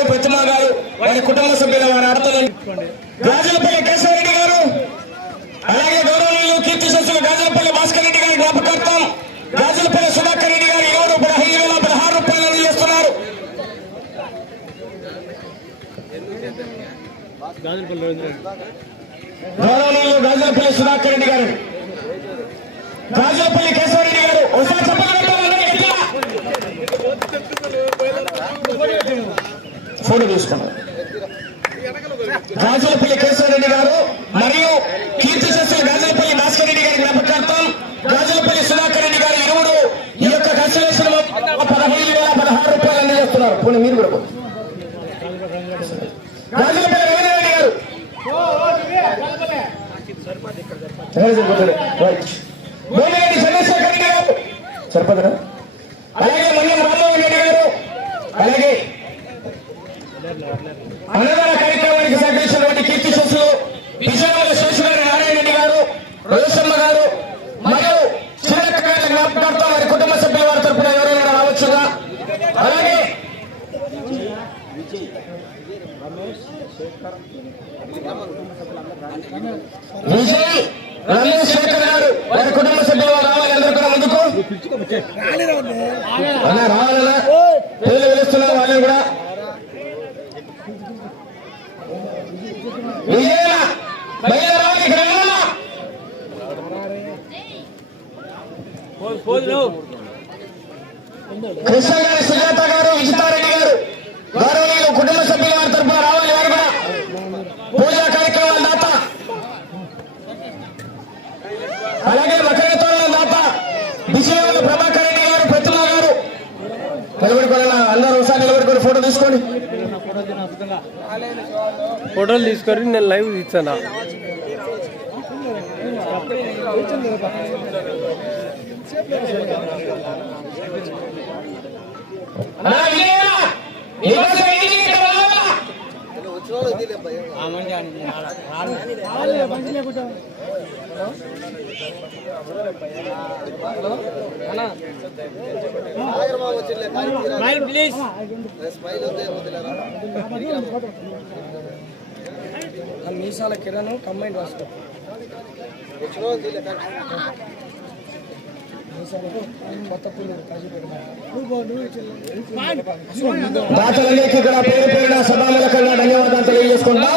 గారు ప్రతిమ గారు వారి కుటుంబ సభ్యుల వారి గాజులపల్లి కేశవరెడ్డి గారు అలాగే గౌరవనీయులు కీర్తి శస్సులు గాజులపల్లి భాస్కర్ రెడ్డి గారి జ్ఞాపకార్థం గాజులపల్లి సుధాకర్ రెడ్డి గారు ఎవరు పదహైదు వేల పదహారు రూపాయలు అందజేస్తున్నారు గౌరవనీయులు గాజులపల్లి సుధాకర్ రెడ్డి గారు గాజులపల్లి కేశవరెడ్డి గారు ఒకసారి చెప్పండి ఫోటో తీసుకున్నారు గాజులపల్లి కేశవరెడ్డి గారు మరియు కీర్తి శస్త్రులు గాజులపల్లి భాస్కర్ రెడ్డి గారి జ్ఞాపకార్థం గాజులపల్లి సుధాకర్ రెడ్డి గారు ఇరువురు ఈ యొక్క కన్సలేషన్ పదహైదు వేల పదహారు రూపాయలు అందజేస్తున్నారు. పోనీ మీరు కూడా పోనీ. గాజులపల్లి రవీంద్రరెడ్డి గారు భూమిరెడ్డి చంద్రశేఖర్ రెడ్డి గారు సరిపోతారా అలాగే మన్యం రామ్మోహన్ రెడ్డి గారు అలాగే అన్నదాన కార్యక్రమానికి సహకరించినటువంటి కీర్తి శస్సులు విజయవాడ శేషగారి నారాయణ రెడ్డి గారు రోషమ్మ గారు మరియు చిరక్క గారి జ్ఞాపకార్థం వారి కుటుంబ సభ్యుల వారి తరపున ఎవరైనా రావచ్చుగా అలాగే విజయ్ రమేష్ శేఖర్ గారు వారి కుటుంబ సభ్యులు రావాలి అందరూ కూడా ముందుకు అన్నా రావాలన్నా పేర్లు పిలుస్తున్నారు వాళ్ళని కూడా విజయన బయలుదేరాలి ఇక్కడ ఉన్నామా? కృష్ణ గారు సుజాత గారు విజితారెడ్డి గారు గౌరవనీయులు కుటుంబ సభ్యుల వారి తరఫున రావాలి వారు కూడా పూజా కార్యక్రమాల దాత అలాగే మకరతోళ దాత విజయవాడ ప్రభాకర్ రెడ్డి గారు ప్రతిమ గారు నిలబడుకోవాలన్నా అందరూ ఒకసారి తీసుకోండి ఫోటోలు తీసుకొని నేను లైవ్ ఇచ్చాను అన్నా, మీసాల కిరణ్ కంబైండ్ రాసుకో. కొత్త పూలు దాతలందరికీ కూడా పేరు పేరున సభాములకంగా ధన్యవాదాలు తెలియజేసుకుంటాం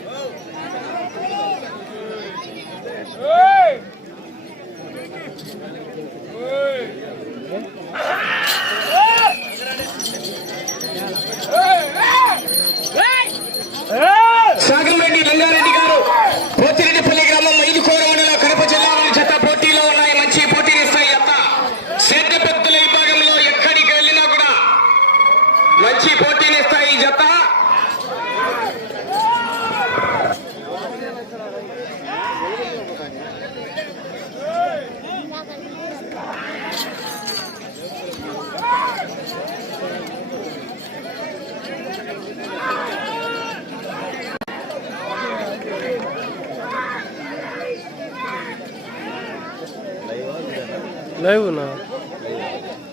లైవ్ నా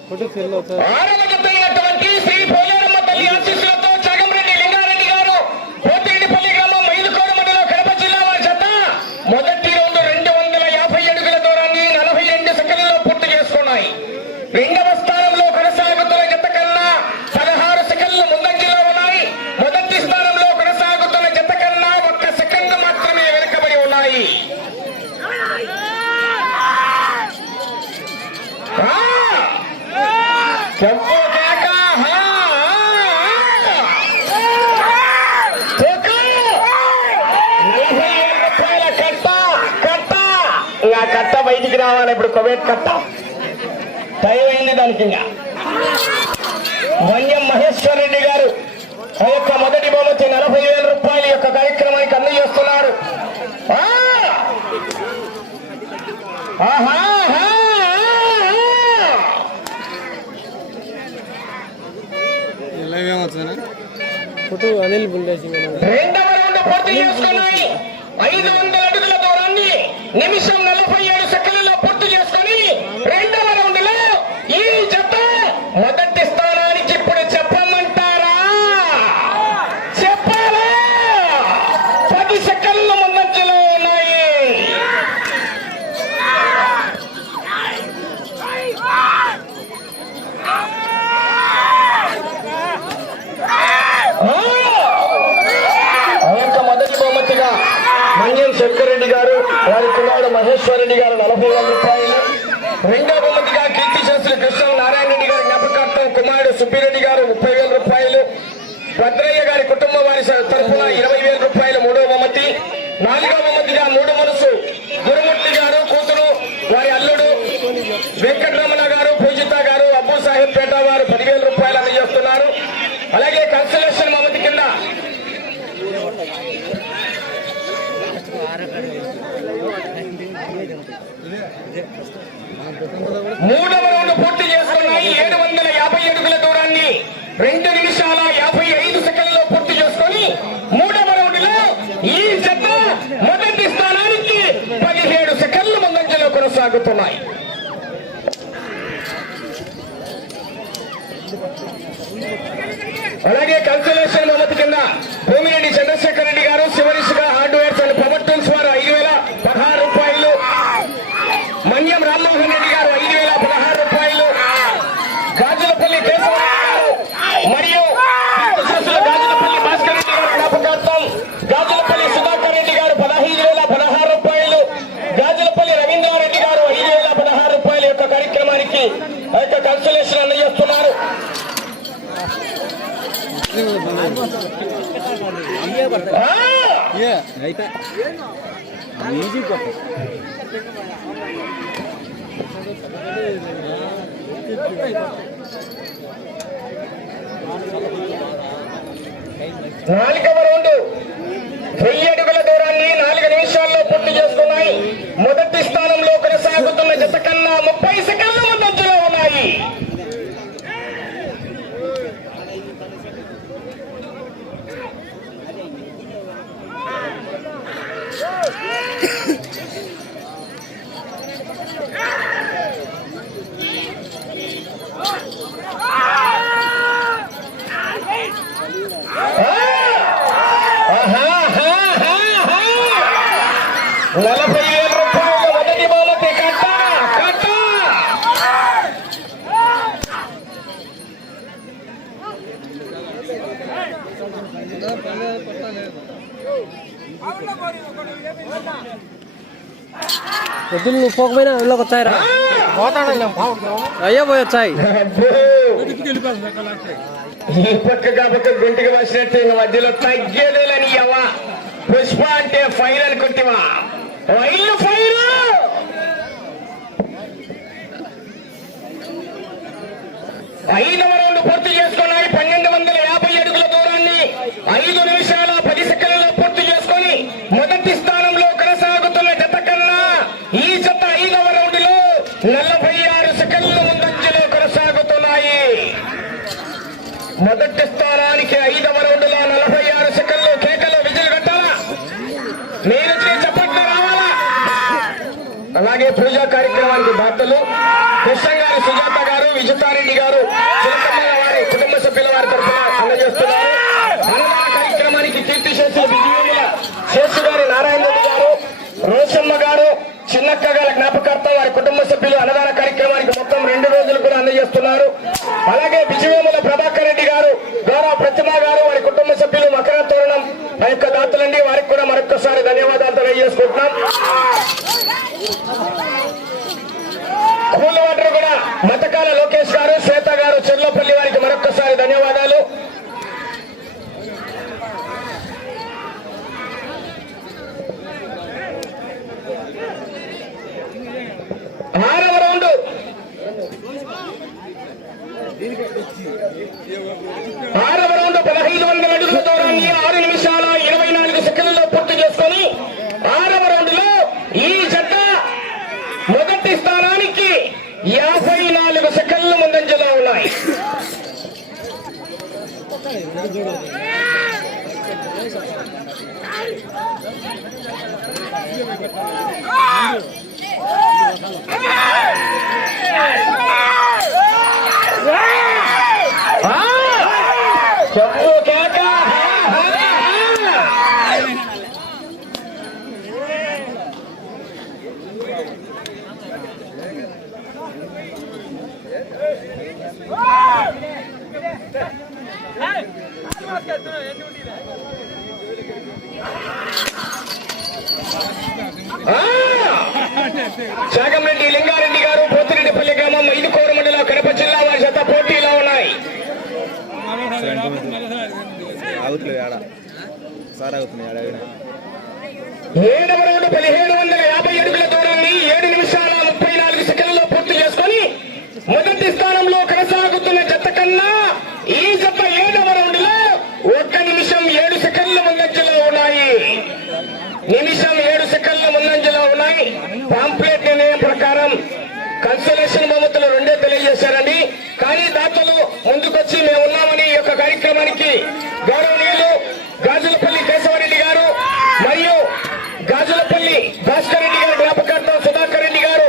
ఫోటో సెల్ అవుతా ఆరవ జత అయినటువంటి శ్రీ పోలేరమ్మ తల్లి ఆశీస్సులతో చాగంరెడ్డి లింగారెడ్డి గారు పోతిరెడ్డిపల్లి గ్రామం ఐదుకోర మండలం కడప జిల్లా వారి జత మొదటి రౌండ్ రెండు వందల యాభై అడుగుల దూరాన్ని నలభై రెండు సెకండ్లలో పూర్తి చేసుకున్నాయి రెండవ స్థానంలో కొనసాగుతున్న జత కన్నా పదహారు సెకండ్లు ముందంజలో ఉన్నాయి మొదటి స్థానంలో కొనసాగుతున్న జత కన్నా ఒక్క సెకండ్ మాత్రమే వెనుకబడి ఉన్నాయి ఆ! చెప్పు కట్ట కట్టాలి ఇప్పుడు కోవిడ్ కట్ట. టైం అయింది దానికి ఇంకా. వన్యం మహేశ్వర్ రెడ్డి గారు ఆ యొక్క మొదటి బహుమతి నలభై వేల రూపాయల యొక్క కార్యక్రమానికి అందజేస్తున్నారు. ఆహా, ఫోటో అనిల్ బుల్లేసింగ్ రెండవ రౌండ్ పూర్తి చేసుకున్నాయి. ఐదు వందల అడుగుల దూరాన్ని నిమిషం నలభై ఏడు సెకండ్లలో పూర్తి చేసుకుని రెండవ రౌండ్లో ఈ జత మొదటి స్థానానికి ఇప్పుడు చెప్పమంటారా చెప్పాలా పది సెకండ్ల ముందంజలో ఉన్నాయి ఆ యొక్క మొదటి బహుమతిగా మంజం శంకరెడ్డి గారు వారి కుమారుడు గారు నలభై వేల రూపాయలు. రెండో బహుమతిగా కీర్తి శాస్త్రి కృష్ణ నారాయణ రెడ్డి గారి జ్ఞాపకార్థం కుమారుడు సుబ్బిరెడ్డి గారు ముప్పై వేల రూపాయలు. భద్రయ్య గారి కుటుంబ వారి తరఫున ఇరవై వేల రూపాయలు మూడో బహుమతి. నాలుగో బహుమతిగా మూడు మనసు. గురుమూర్తి గారు కూతురు వారి అల్లుడు వెంకటరమణ గారు పూజిత గారు అబ్బు సాహెబ్ పేట వారు పదివేల రూపాయలు అందజేస్తున్నారు. అలాగే కన్సలేషన్ బహుమతి కింద మూడవ రౌండ్ పూర్తి చేసుకున్నాయి. ఏడు వందల యాభై అడుగుల దూరాన్ని రెండు నిమిషాల యాభై ఐదు సెకండ్లో పూర్తి చేసుకొని మూడవ రౌండ్లో ఈ జత మొదటి స్థానానికి పదిహేడు సెకండ్లు ముందంజలో కొనసాగుతున్నాయి అలాగే కన్సలేషన్ బహుమతి కింద భూమిరెడ్డి చంద్రశేఖర్ రెడ్డి గారు శివరిషిగా హార్డ్వేర్స్ అండ్ పవర్ టూల్స్ వారు ఐదు వేల పదహారు రూపాయలు మన్యం రామ్మోహన్ రెడ్డి గారు ఐదు వేల పదహారు రూపాయలు. గాజులపల్లి కేశవరావు మరియు గాజులపల్లి భాస్కర్ రెడ్డి గారు జ్ఞాపకార్థం. గాజులపల్లి సుధాకర్ రెడ్డి గారు పదహైదు వేల పదహారు రూపాయలు. గాజులపల్లి రవీంద్రారెడ్డి గారు ఐదు వేల పదహారు రూపాయల యొక్క కార్యక్రమానికి ఆ యొక్క కన్సలేషన్ అందజేస్తున్నారు! అయితే కొట్ట నాలుగవ రౌండ్ వెయ్యి అడుగుల దూరాన్ని నాలుగు నిమిషాల్లో పూర్తి చేసుకున్నాయి మొదటి స్థానంలో కొనసాగుతున్న జత కన్నా ముప్పై సెకండ్ల ముందంజలో ఉన్నాయి నలభై వేల రూపాయల మొదటి బహుమతి కట్ట కట్ట! వద్దు నువ్వు పోకపోయినా వెళ్ళకి వచ్చాయిరా. అయ్యా పోయి వచ్చాయి. పక్క గుంటికి వచ్చినట్టు మధ్యలో తగ్గేదేలని అవ్వ పుష్ప అంటే ఫైర్ అనుకుంటివా Aí não ఆరవ రౌండ్ ఆరవ రౌండ్ పదహైదు వందల అడుగుల దూరాన్ని ఆరు నిమిషాల ఇరవై నాలుగు సెకండ్లలో పూర్తి చేసుకొని ఆరవ రౌండ్లో ఈ జట్ట మొదటి స్థానానికి యాభై నాలుగు సెకండ్లు ముందంజలో ఉన్నాయి ఆగుతలేదు ఆడ సార్ ఆగుతున్నాయి ఆడ ఏడవ రౌండ్ పదిహేడు వందల యాభై అడుగుల దూరాన్ని ఏడు నిమిషాల ముప్పై నాలుగు సెకండ్లలో పూర్తి చేసుకొని మొదటి స్థానంలో కొనసాగుతున్న జత కన్నా ఈ జత ఏడవ రౌండ్లో ఒక్క నిమిషం ఏడు సెకండ్ల ముందంజలో ఉన్నాయి. నిమిషం ఏడు సెకండ్ల ముందంజలో ఉన్నాయి. పాంప్లెట్ నిర్ణయం ప్రకారం కన్సలేషన్ మమతలు రెండే తెలియజేశారండి. కానీ దాతలు ముందుకొచ్చి మేము ఉన్నామని ఈ యొక్క కార్యక్రమానికి గౌరవనీయులు గాజులపల్లి కేశవరి గారు మరియు గాజులపల్లి భాస్కర్ రెడ్డి గారు జ్ఞాపకార్థం సుధాకర్ రెడ్డి గారు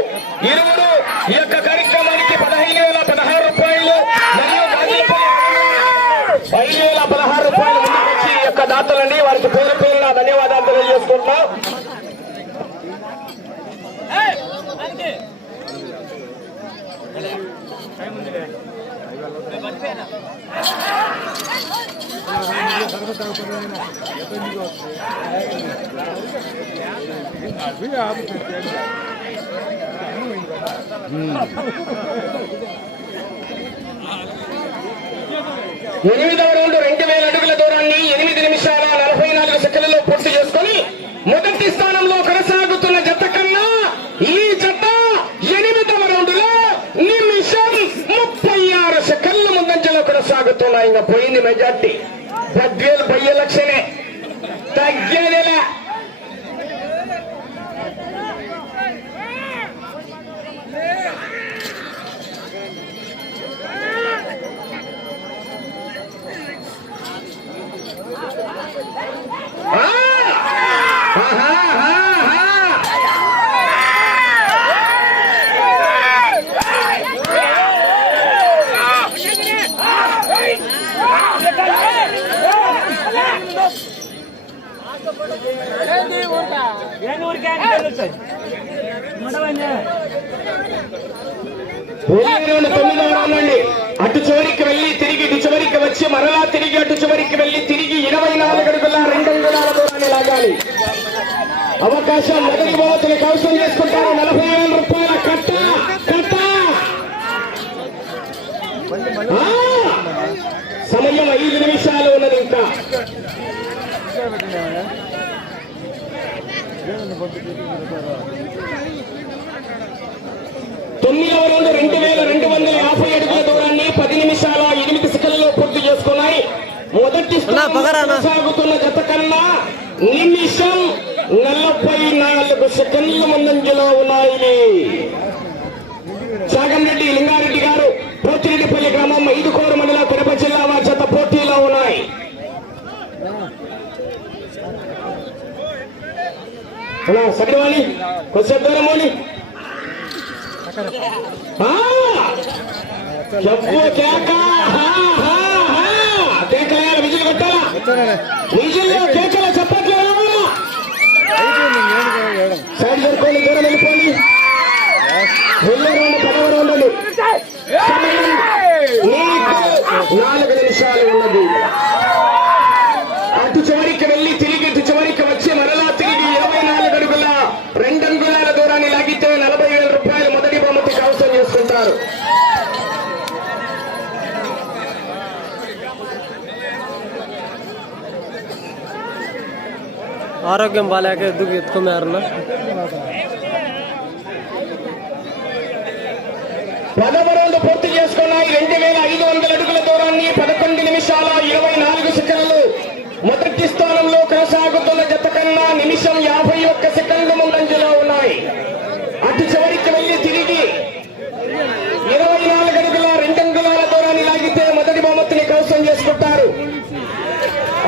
ఇరువురు ఈ యొక్క కార్యక్రమానికి పదహైదు వేల పదహారు రూపాయలు మరియు గాజులపల్లి ఐదు వేల పదహారు రూపాయలు ముందుకొచ్చి ఈ యొక్క దాతలండి వారికి పేరు పేరున ధన్యవాదాలు తెలియజేసుకుంటున్నాం ఎనిమిదవ రౌండ్ రెండు వేల అడుగుల దూరాన్ని ఎనిమిది నిమిషాల నలభై నాలుగు సెకండ్లలో పూర్తి చేసుకొని మొదటి స్థానంలో కొనసాగుతున్న జత కన్నా ఈ జత ఎనిమిదవ రౌండ్లో నిమిషం ముప్పై ఆరు సెకండ్ల ముందంజలో కొనసాగుతున్నాయి ఇంకా పోయింది మెజార్టీ పద్వేలు పయ్య లక్షనే తగ్గేదిలే ఆ! ఆహా, ఆహా, ఆహా. ఉదయం తొమ్మిదవ రౌండ్ అండి అటు చివరికి వెళ్ళి తిరిగి ఇటు చివరికి వచ్చి మరలా తిరిగి అటు చివరికి వెళ్ళి తిరిగి ఇరవై నాలుగు అడుగుల రెండు అంగుళాల దూరాన్ని లాగాలి అవకాశం మొదటి బహుమతిని కవసం చేసుకుంటారు. నలభై వేల రూపాయల కట్ట. కట్ట! సమయం ఐదు నిమిషాలు ఉన్నది ఇంకా. తొమ్మిదవ రౌండ్ రెండు వేల రెండు వందల యాభై అడుగుల దూరాన్ని పది నిమిషాల ఎనిమిది సెకండ్లలో పూర్తి చేసుకున్నాయి. మొదటి. సాగుతున్న జత కన్నా నిమిషం నలభై నాలుగు సెకండ్ల ముందంజలో ఉన్నాయి. సాగంరెడ్డి లింగారెడ్డి గారు పోతిరెడ్డిపల్లి గ్రామం ఐదుకోరు మండలం కడప జిల్లా వారి పోటీలో ఉన్నాయి. సగడవాలి కొంచెం దూరం పోనీ. చెప్పు కేక విజులు కొట్టాలా? వచ్చానే విజుల్లో కేకల చప్పట్లు రావాలా అయిపోయింది నేను కూడా వేయడం సైడ్ జరుపుకోండి దూరం వెళ్ళిపోండి వెళ్ళే రౌండ్ పదవ రౌండ్ అండి సమయం నీకు నాలుగు నిమిషాలు ఉన్నది. అటు చివరికి వెళ్ళి తిరిగి ఇటు చివరికి వచ్చి మరలా తిరిగి ఇరవై నాలుగు అడుగుల రెండు అంగుళాల దూరాన్ని లాగితే నలభై వేల రూపాయలు మొదటి బహుమతి కవసం చేసుకుంటారు. ఆరోగ్యం బాగాలేక ఎద్దుకు ఎత్తుకున్నారన్నా? పదవ ఎనిమిది వేల ఐదు వందల అడుగుల దూరాన్ని పదకొండు నిమిషాల ఇరవై నాలుగు సెకండ్లు. మొదటి స్థానంలో కొనసాగుతున్న జత కన్నా నిమిషం యాభై ఒక్క సెకండ్లు ముందంజలో ఉన్నాయి. అటు చివరికి వెళ్ళి తిరిగి ఇరవై నాలుగు అడుగుల రెండు రెండంగుళాల దూరాన్ని లాగితే మొదటి బహుమతిని కవసం చేసుకుంటారు.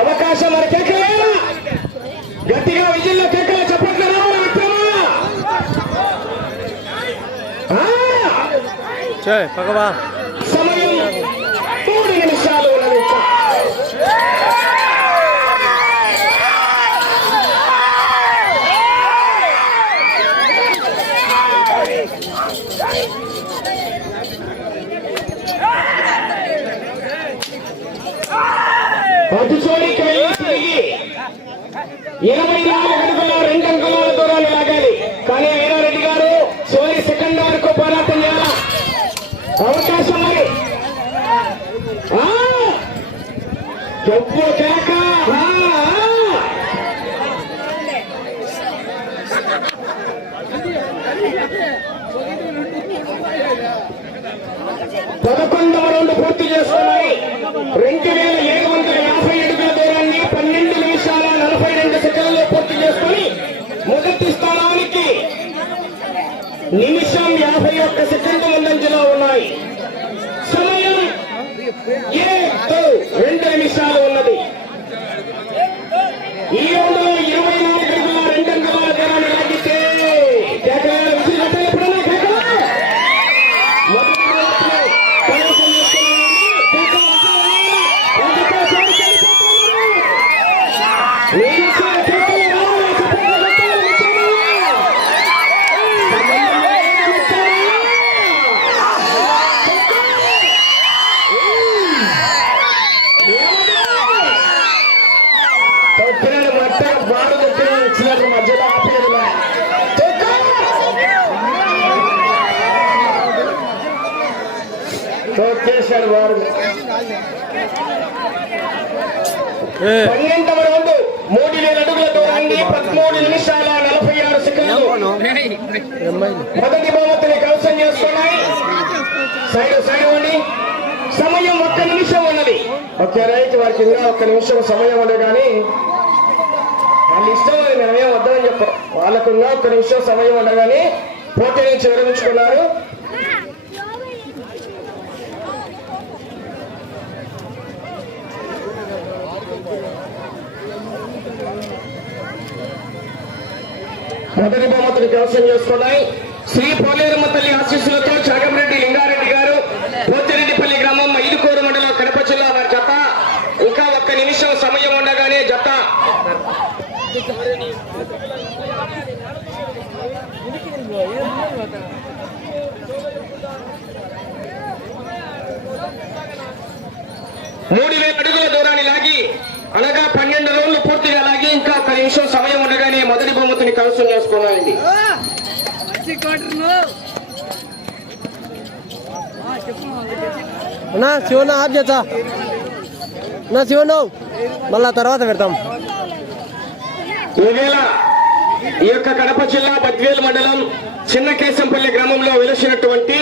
అవకాశం మరి కేకలేనా? గట్టిగా విజయంలో కేకలు చెప్పట్లు రావాలి పగవా. అటు చోరీకి తిరిగి ఇరవై నాలుగు అడుగుల రెండు అంకమాల దూరాలు లాగాలి కానీ వీరారెడ్డి గారు చివరి సెకండ్ వరకు పోరాటం చేయాల అవకాశం మరి ఆ! చెప్పు కేక పదకొండవ రౌండ్ పూర్తి నిమిషం తొక్కేశాడు వారు. పన్నెండవ రౌండ్. మూడు వేల అడుగుల దూరాన్ని పదమూడు నిమిషాల నలభై ఆరు సెకండ్లు. మొదటి బహుమతిని కవసం చేసుకున్నాయి సైడ్ సైడ్ ఉండి సమయం ఒక్క నిమిషం ఉన్నది. Okay right. వారికి ఇంకా ఒక్క నిమిషం సమయం ఉండదు కానీ వాళ్ళ ఇష్టం అది మేమేం వద్దామని చెప్పాం. వాళ్ళకు ఇంకా ఒక్క నిమిషం సమయం ఉండదు కానీ పోటీ నుంచి విరమించుకున్నారు. మొదటి బహుమతులు కవసం చేసుకున్నాయి. శ్రీ పోలేరమ్మ తల్లి ఆశీస్సులతో చాగంరెడ్డి లింగారెడ్డి గారు పోతిరెడ్డిపల్లి గ్రామం ఐదుకోరు మండలం కడప జిల్లా వారి జత. ఇంకా ఒక్క నిమిషం సమయం ఉండగానే జత. మూడు వేల అడుగుల దూరాన్ని లాగి అనగా పన్నెండు రోజులు పూర్తిగా లాగి ఇంకా ఒక నిమిషం సమయం ఉండగానే మొదటి బహుమతిని కవసం చేసుకున్నాయండి అన్నా శివన్న ఆఫ్ చేస్తా. నా శివన్న మళ్ళా తర్వాత పెడతాం. ఈవేళ ఈ యొక్క కడప జిల్లా బద్వేలు మండలం చిన్న కేశంపల్లి గ్రామంలో వెలిసినటువంటి